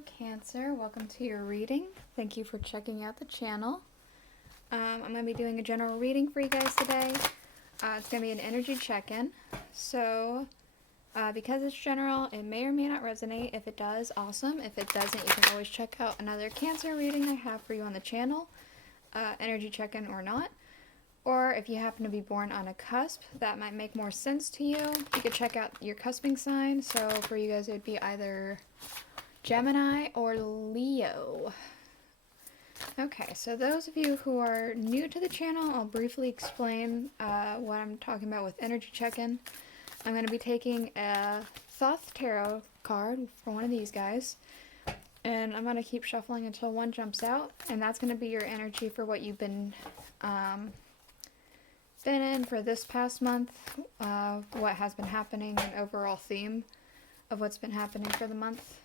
Hello Cancer, welcome to your reading. Thank you for checking out the channel. I'm going to be doing a general reading for you guys today. It's going to be an energy check-in. So, because it's general, it may or may not resonate. If it does, awesome. If it doesn't, you can always check out another Cancer reading I have for you on the channel, energy check-in or not. Or if you happen to be born on a cusp, that might make more sense to you. You could check out your cusping sign. So for you guys, it would be either Gemini or Leo. Okay, so those of you who are new to the channel, I'll briefly explain what I'm talking about with energy check-in. I'm going to be taking a Thoth tarot card for one of these guys, and I'm going to keep shuffling until one jumps out, and that's going to be your energy for what you've been in for this past month, what has been happening, an overall theme of what's been happening for the month.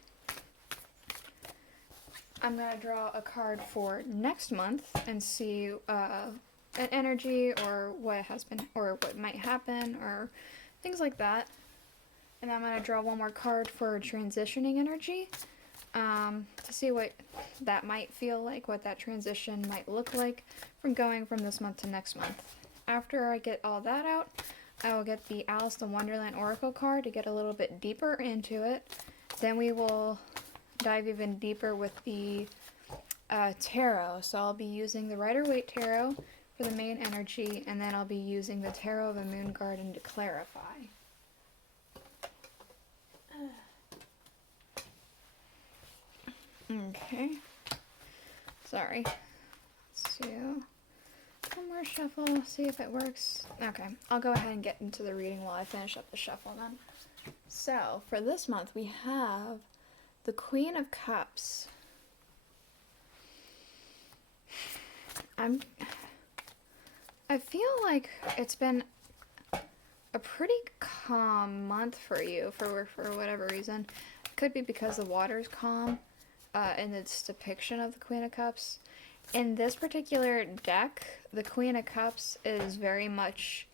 I'm going to draw a card for next month and see an energy or what has been, or what might happen, or things like that. And I'm going to draw one more card for transitioning energy to see what that might feel like, what that transition might look like from going from this month to next month. After I get all that out, I will get the Aleister Wonderland Oracle card to get a little bit deeper into it. Then we will dive even deeper with the tarot. So I'll be using the Rider-Waite tarot for the main energy, and then I'll be using the Tarot of a Moon Garden to clarify. Okay. Sorry. Let's do one more shuffle, see if it works. Okay, I'll go ahead and get into the reading while I finish up the shuffle then. So, for this month, we have the Queen of Cups. I feel like it's been a pretty calm month for you, for whatever reason. It could be because the water's calm in its depiction of the Queen of Cups. In this particular deck, the Queen of Cups is very much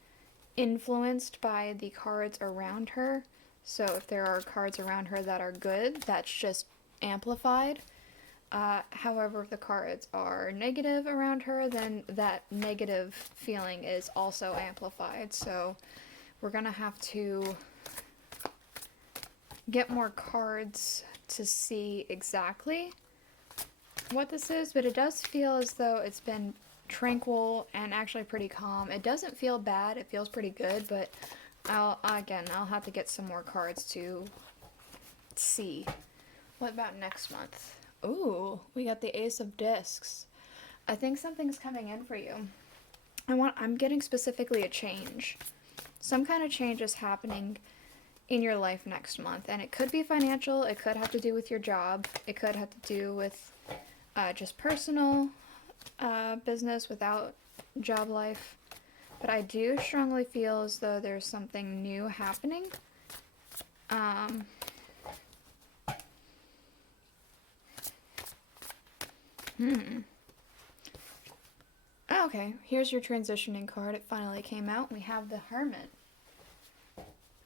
influenced by the cards around her. So if there are cards around her that are good, that's just amplified. However, if the cards are negative around her, then that negative feeling is also amplified. So we're going to have to get more cards to see exactly what this is, but it does feel as though it's been tranquil and actually pretty calm. It doesn't feel bad, it feels pretty good, but I'll have to get some more cards to see. What about next month? Ooh, we got the Ace of Discs. I think something's coming in for you. I'm getting specifically a change. Some kind of change is happening in your life next month, and it could be financial, it could have to do with your job, it could have to do with just personal business without job life. But I do strongly feel as though there's something new happening. Okay, here's your transitioning card. It finally came out. We have the Hermit.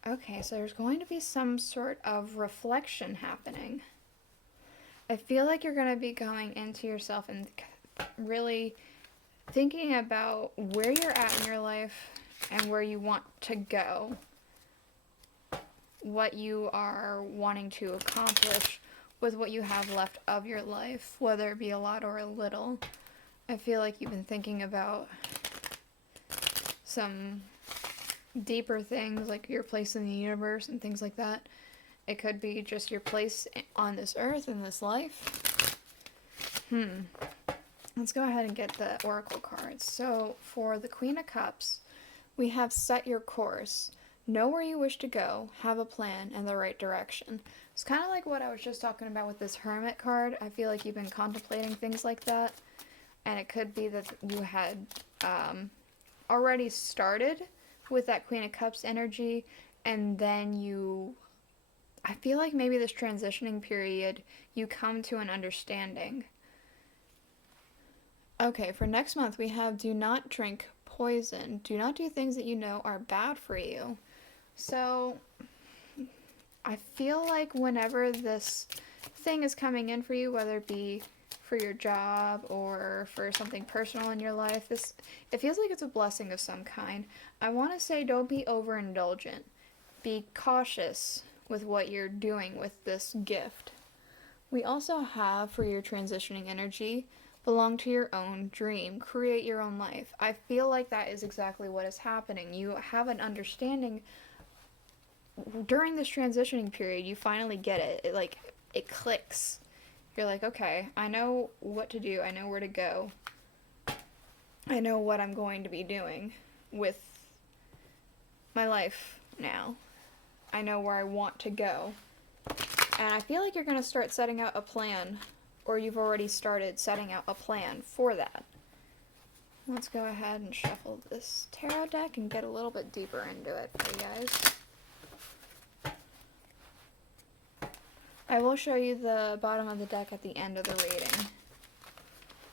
Okay, so there's going to be some sort of reflection happening. I feel like you're going to be going into yourself and really thinking about where you're at in your life and where you want to go. What you are wanting to accomplish with what you have left of your life, whether it be a lot or a little. I feel like you've been thinking about some deeper things, like your place in the universe and things like that. It could be just your place on this earth, in this life. Let's go ahead and get the Oracle cards. So, for the Queen of Cups, we have set your course. Know where you wish to go, have a plan, and the right direction. It's kind of like what I was just talking about with this Hermit card. I feel like you've been contemplating things like that. And it could be that you had already started with that Queen of Cups energy, and then I feel like maybe this transitioning period, you come to an understanding. Okay, for next month, we have do not drink poison. Do not do things that you know are bad for you. So, I feel like whenever this thing is coming in for you, whether it be for your job or for something personal in your life, it feels like it's a blessing of some kind. I want to say don't be overindulgent. Be cautious with what you're doing with this gift. We also have, for your transitioning energy, belong to your own dream. Create your own life. I feel like that is exactly what is happening. You have an understanding during this transitioning period. You finally get it. It clicks. You're like, okay, I know what to do. I know where to go. I know what I'm going to be doing with my life now. I know where I want to go. And I feel like you're going to start setting out a plan, or you've already started setting out a plan for that. Let's go ahead and shuffle this tarot deck and get a little bit deeper into it for you guys. I will show you the bottom of the deck at the end of the reading.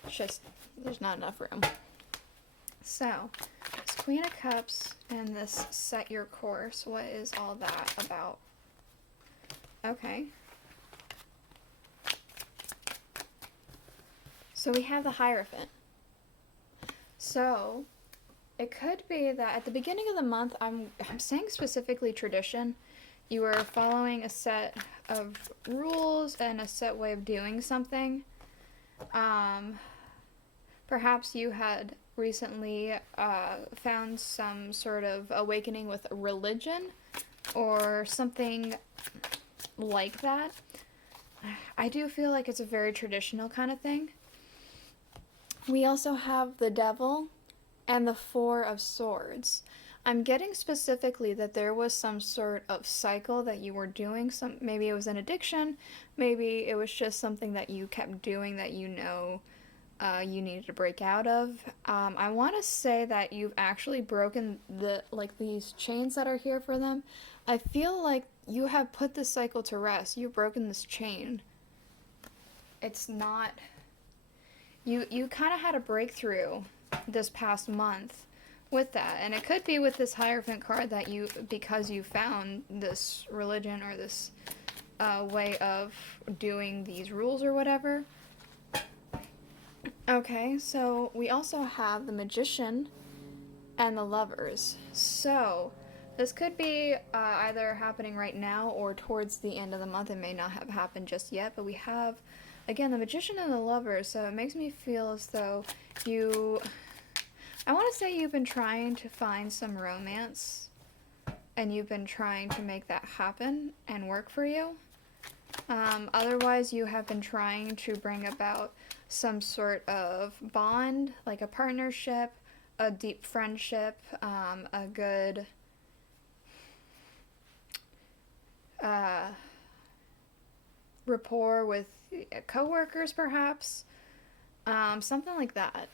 It's just, there's not enough room. So, it's Queen of Cups and this set your course. What is all that about? Okay. So we have the Hierophant. So it could be that at the beginning of the month, I'm saying specifically tradition, you were following a set of rules and a set way of doing something. Perhaps you had recently found some sort of awakening with religion or something like that. I do feel like it's a very traditional kind of thing. We also have the Devil and the Four of Swords. I'm getting specifically that there was some sort of cycle that you were doing. Maybe it was an addiction. Maybe it was just something that you kept doing that you know you needed to break out of. I want to say that you've actually broken these chains that are here for them. I feel like you have put this cycle to rest. You've broken this chain. It's not... You kind of had a breakthrough this past month with that. And it could be with this Hierophant card that because you found this religion or this way of doing these rules or whatever. Okay, so we also have the Magician and the Lovers. So this could be either happening right now or towards the end of the month. It may not have happened just yet, but we have, again, the Magician and the Lovers. So it makes me feel as though I want to say you've been trying to find some romance and you've been trying to make that happen and work for you. Otherwise, you have been trying to bring about some sort of bond, like a partnership, a deep friendship, a good rapport with coworkers, perhaps, something like that.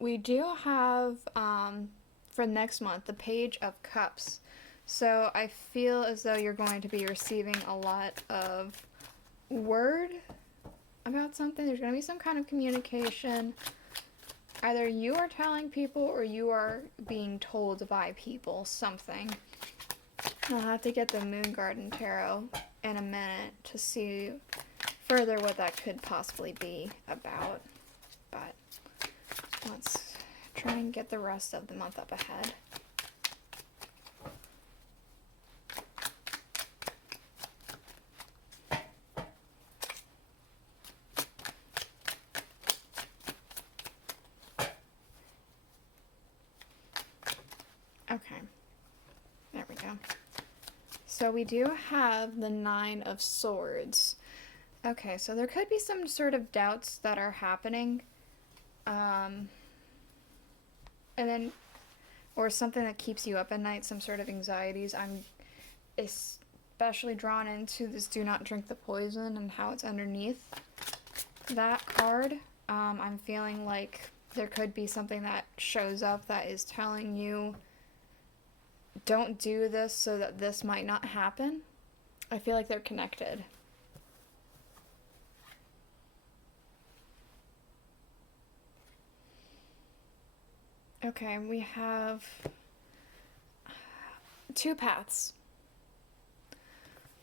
We do have, for next month, the Page of Cups. So I feel as though you're going to be receiving a lot of word about something. There's going to be some kind of communication. Either you are telling people or you are being told by people something. I'll have to get the Moon Garden Tarot in a minute to see further what that could possibly be about. But let's try and get the rest of the month up ahead. Okay, there we go. So we do have the Nine of Swords. Okay, so there could be some sort of doubts that are happening. And then, or something that keeps you up at night, some sort of anxieties. I'm especially drawn into this Do Not Drink the Poison and how it's underneath that card. I'm feeling like there could be something that shows up that is telling you, don't do this so that this might not happen. I feel like they're connected. Okay, we have two paths.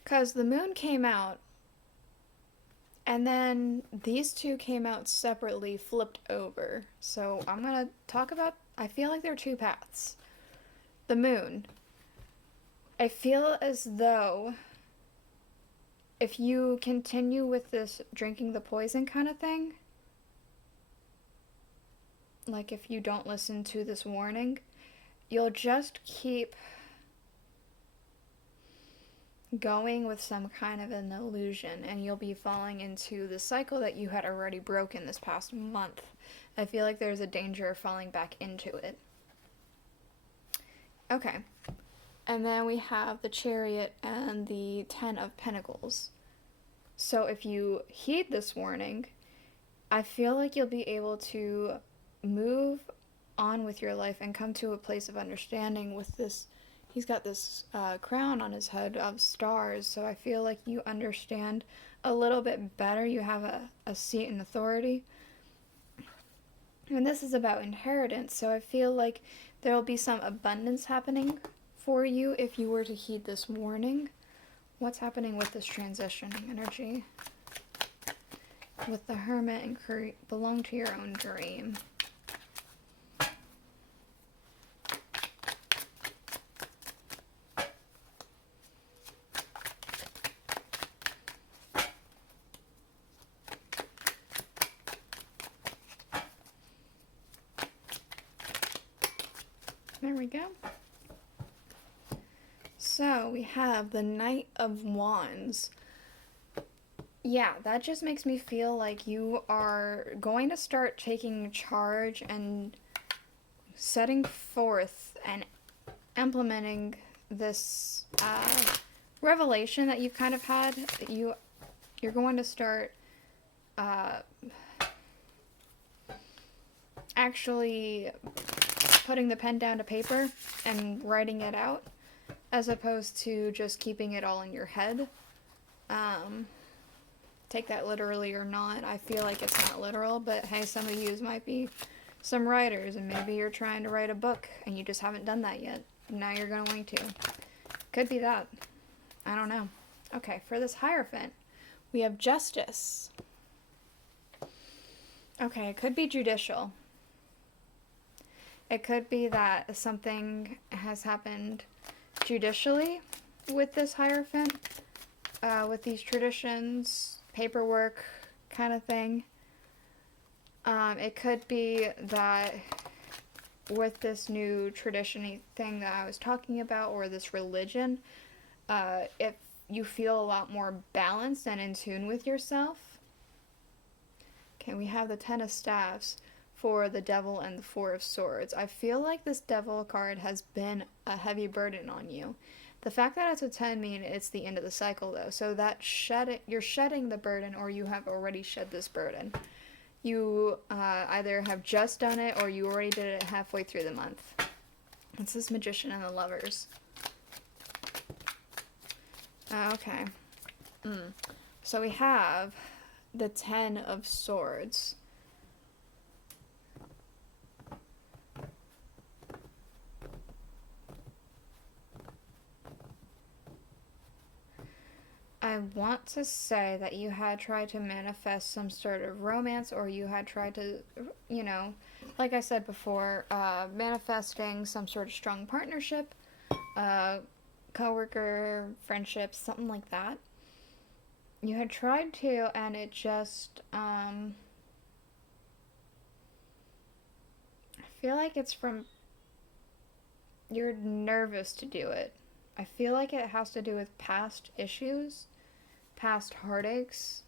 Because the moon came out And then these two came out separately, flipped over. So I'm going to talk about, I feel like there are two paths. The moon. I feel as though if you continue with this drinking the poison kind of thing, like if you don't listen to this warning, you'll just keep going with some kind of an illusion, and you'll be falling into the cycle that you had already broken this past month. I feel like there's a danger of falling back into it. Okay. And then we have the Chariot and the 10 of Pentacles. So if you heed this warning, I feel like you'll be able to move on with your life and come to a place of understanding with this. He's got this crown on his head of stars, so I feel like you understand a little bit better. You have a seat in authority. And this is about inheritance, so I feel like there will be some abundance happening for you if you were to heed this warning. What's happening with this transitioning energy? With the Hermit and belong to your own dream. There we go. So we have the Knight of Wands. Yeah, that just makes me feel like you are going to start taking charge and setting forth and implementing this revelation that you've kind of had. You're going to start actually putting the pen down to paper and writing it out, as opposed to just keeping it all in your head. Take that literally or not. I feel like it's not literal, but hey, some of you might be some writers, and maybe you're trying to write a book and you just haven't done that yet. Now you're going to. Could be that. I don't know. Okay, for this Hierophant, we have Justice. Okay, it could be judicial. It could be that something has happened judicially with this Hierophant, with these traditions, paperwork kind of thing. It could be that with this new tradition thing that I was talking about, or this religion, if you feel a lot more balanced and in tune with yourself. Okay, we have the 10 of Staffs for the Devil and the 4 of Swords. I feel like this Devil card has been a heavy burden on you. The fact that it's a 10 means it's the end of the cycle, though. So that you're shedding the burden, or you have already shed this burden. You either have just done it, or you already did it halfway through the month. It's this Magician and the Lovers. Okay. So we have the 10 of Swords. I want to say that you had tried to manifest some sort of romance, or you had tried to, you know, like I said before, manifesting some sort of strong partnership, coworker, friendship, something like that. You had tried to, and it just, I feel like it's from, you're nervous to do it. I feel like it has to do with past issues, past heartaches.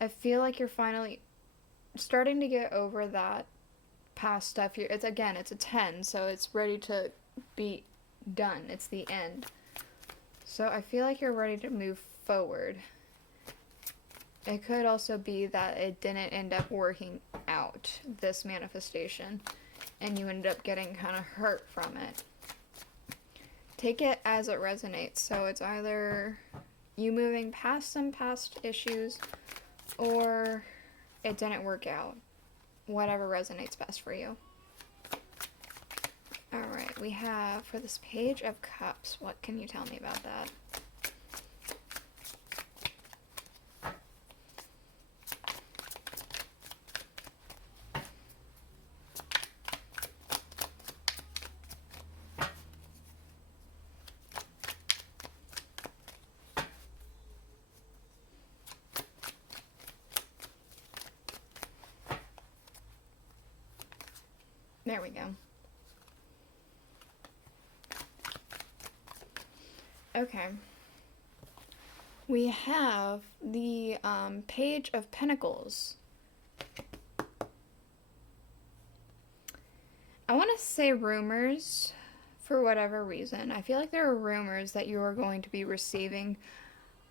I feel like you're finally starting to get over that past stuff. It's a 10, so it's ready to be done. It's the end. So I feel like you're ready to move forward. It could also be that it didn't end up working out, this manifestation, and you ended up getting kind of hurt from it. Take it as it resonates. So it's either you moving past some past issues, or it didn't work out. Whatever resonates best for you. Alright, we have for this Page of Cups. What can you tell me about that? There we go. Okay. We have the Page of Pinnacles. I want to say rumors for whatever reason. I feel like there are rumors that you are going to be receiving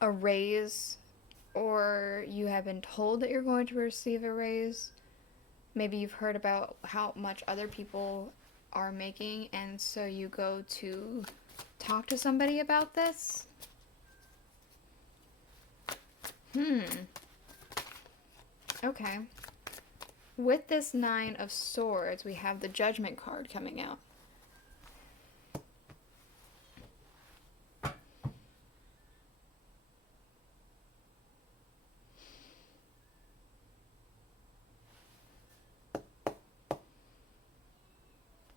a raise, or you have been told that you're going to receive a raise. Maybe you've heard about how much other people are making, and so you go to talk to somebody about this. Okay. With this Nine of Swords, we have the Judgment card coming out.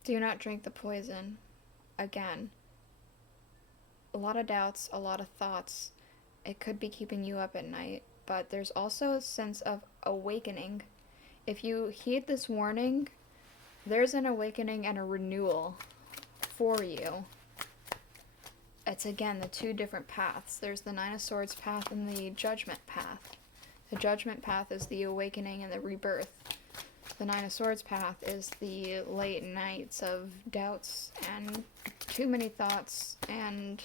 Do not drink the poison. Again. A lot of doubts, a lot of thoughts. It could be keeping you up at night, but there's also a sense of awakening. If you heed this warning, there's an awakening and a renewal for you. It's, again, the two different paths. There's the Nine of Swords path and the Judgment path. The Judgment path is the awakening and the rebirth. The Nine of Swords path is the late nights of doubts and too many thoughts and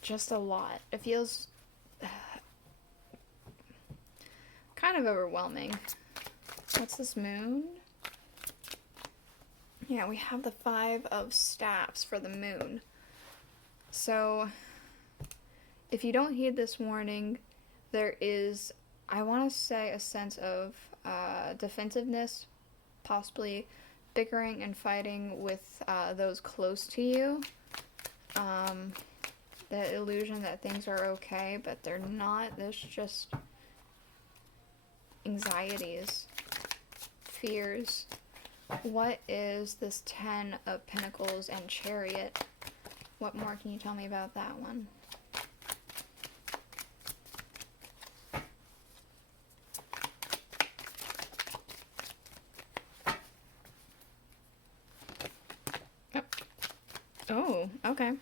just a lot. It feels kind of overwhelming. What's this moon? Yeah, we have the Five of Staffs for the moon. So, if you don't heed this warning, there is, I want to say, a sense of defensiveness, possibly bickering and fighting with those close to you. The illusion that things are okay, but they're not. There's just anxieties, fears. What is this Ten of Pinnacles and Chariot? What more can you tell me about that one? Oh, okay.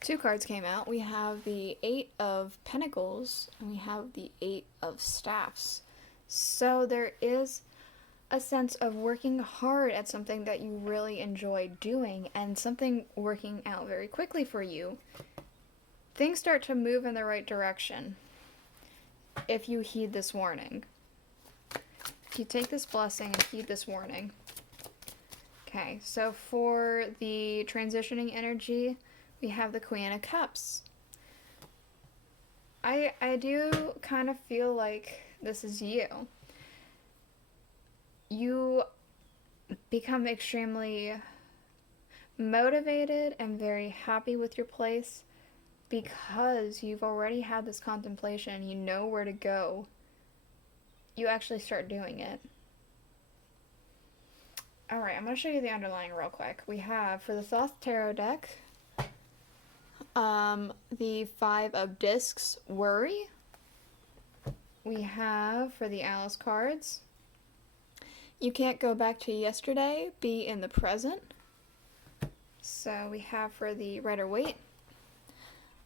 Two cards came out. We have the Eight of Pentacles and we have the Eight of Staffs. So there is a sense of working hard at something that you really enjoy doing and something working out very quickly for you. Things start to move in the right direction if you heed this warning. If you take this blessing and heed this warning. Okay, so for the transitioning energy, we have the Queen of Cups. I do kind of feel like this is you. You become extremely motivated and very happy with your place because you've already had this contemplation. You know where to go. You actually start doing it. Alright, I'm going to show you the underlying real quick. We have, for the Thoth Tarot deck, the Five of Discs, Worry. We have, for the Alice cards, You Can't Go Back to Yesterday, Be in the Present. So we have for the Rider-Waite,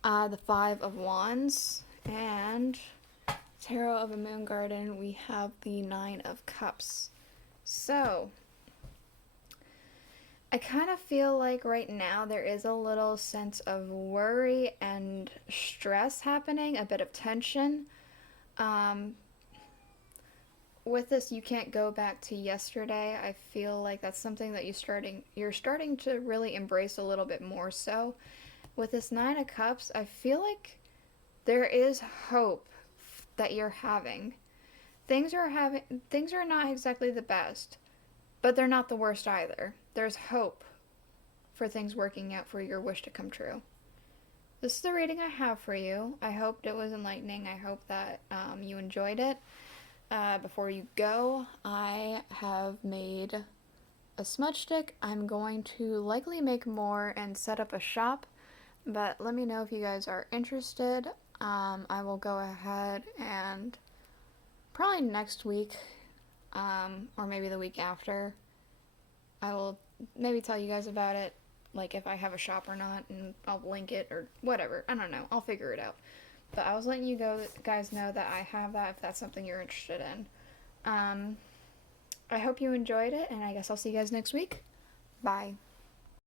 the Five of Wands, and Tarot of a Moon Garden, we have the Nine of Cups. So, I kind of feel like right now there is a little sense of worry and stress happening, a bit of tension. With this, You Can't Go Back to Yesterday, I feel like that's something that you're starting to really embrace a little bit more so. With this Nine of Cups, I feel like there is hope that you're having. Things are not exactly the best, but they're not the worst either. There's hope for things working out for your wish to come true. This is the reading I have for you. I hoped it was enlightening. I hope that you enjoyed it. Before you go, I have made a smudge stick. I'm going to likely make more and set up a shop, but let me know if you guys are interested. I will go ahead and probably next week, or maybe the week after, I will maybe tell you guys about it, like if I have a shop or not, and I'll link it or whatever. I don't know. I'll figure it out. But I was letting you guys know that I have that if that's something you're interested in. I hope you enjoyed it, and I guess I'll see you guys next week. Bye.